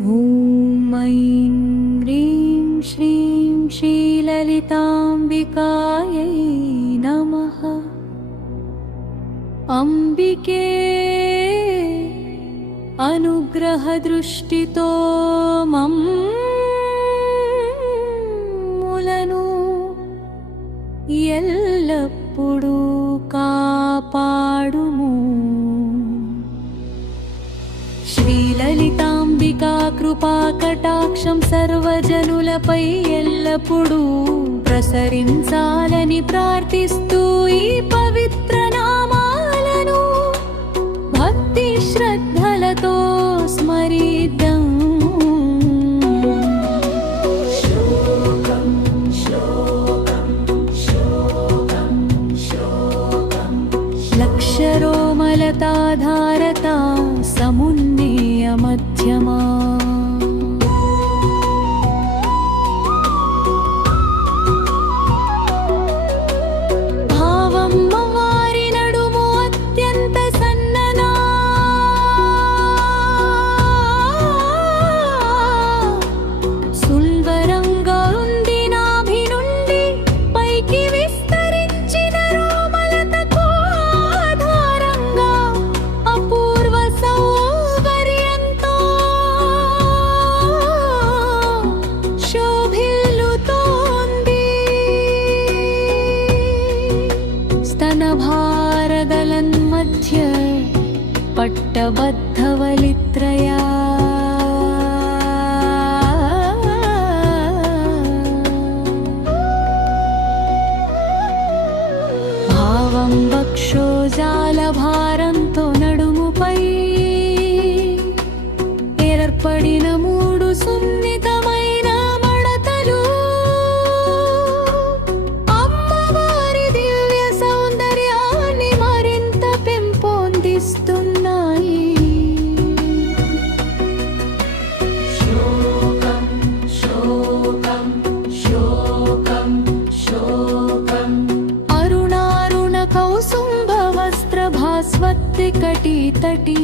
ॐ ऐं ह्रीं श्रीं श्रीललिताम्बिकायै नमः। अंबिके अनुग्रहदृष्टितो మమ్ములను ఎల్లప్పుడూ కాపాడుము। శ్రీలలితాంబికా కృపా కటాక్షం సర్వజనులపై ఎల్లప్పుడూ ప్రసరించాలని ప్రార్థిస్తూ ఈ పవిత్ర నామాలను భక్తి శ్రద్ధలతో స్మరిద్దాం। లక్షరోమలతాధారతా సమున్నేయ మధ్యమా భావమ్మ వారి నడుము అత్యంత సన్ననా సుల్వరంగా ఉంది నాభి నుండి పైకి విస్తరించిన రోమలతకు ఆధారంగా అపూర్వ సౌందర్యంతో శోభిల్లుతోంది। స్తనభారదలన్మధ్య పట్టబద్ధవలిత్రయా భావం వక్షోజాల భారంతో నడుముపై ఏర్పడిన మూడు సున్నితమైన మడతలు అమ్మవారి దివ్య సౌందర్యాన్ని మరింత పెంపొందిస్తున్నాయి। శోకం శోకం శోకం శోకం అరుణారుణ కౌసుంభ వస్త్ర భాస్వత్తి కటీతటీ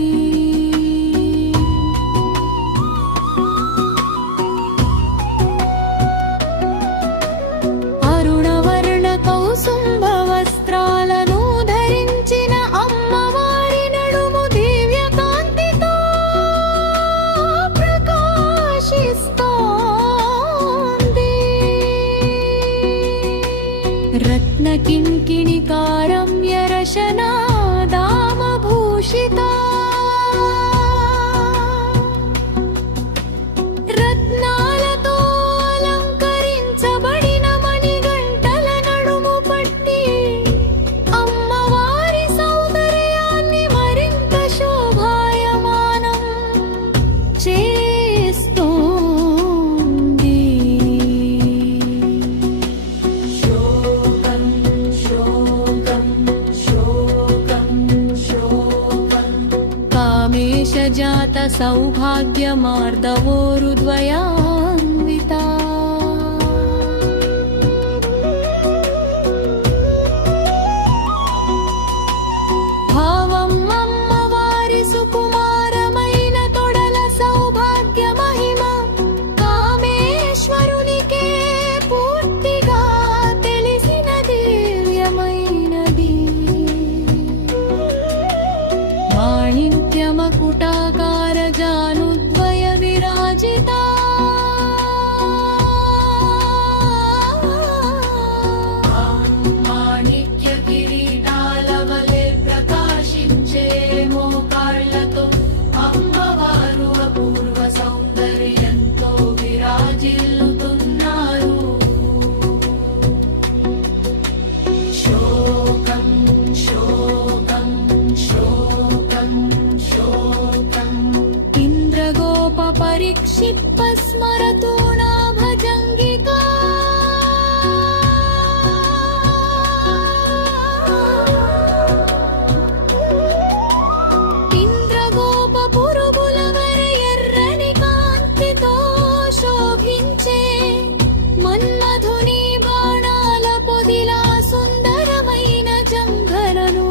అరుణవర్ణ కౌసుంభ వస్త్రాలను ధరించిన అమ్మవారి నడుము దివ్య కాంతితో ప్రకాశిస్తోంది। రత్న కింకిణికారమ్య రశనాదామభూషితా రత్నాలతో అలంకరించబడిన మణిగంటల నడుము పట్టి అమ్మవారి సౌందర్యాన్ని మరింత శోభాయమానం చేస్తోంది। శోకం శోకం శోకం శోకం కామేశజాత సౌభాగ్యమార్దవోరుద్వయాన్వితా భావం అమ్మవారి సుకుమారమైన తొడల సౌభాగ్య మహిమ కామేశ్వరునికే పూర్తిగా తెలిసిన దివ్యమైనది। వాణిజ్యమకుటాకార జానుద్వయ విరాజితా మాణిక్య కిరీటాల వలె ప్రకాశించే మోకాళ్ళతో అమ్మవారు అపూర్వ సౌందర్యంతో విరాజిల్లుతున్నారు। శోకం శోకం శోకం శోకం ఇంద్రగోప పరీక్షిప్ప స్మరతు నా భజంగికా ఇంద్రగోప పురుగుల వలె ఎర్రని కాంతితో శోభించే మన్మధుని బాణాల పొదిలా సుందరమైన జంఘలను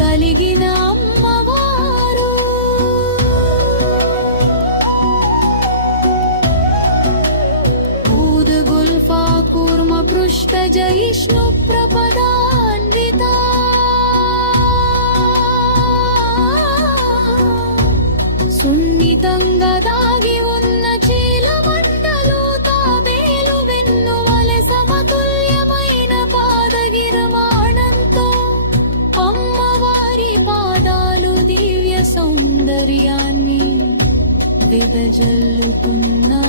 కలిగిన అమ్మవారు పంకజయిష్ణు ప్రపదాన్విత సున్నితంగా దాగి ఉన్న చీలమండలు తాబేలు వెన్నువలె సమతుల్యమైన పాదగిరమాణంతో అమ్మవారి పాదాలు దివ్య సౌందర్యాన్ని వెదజల్లుతున్నా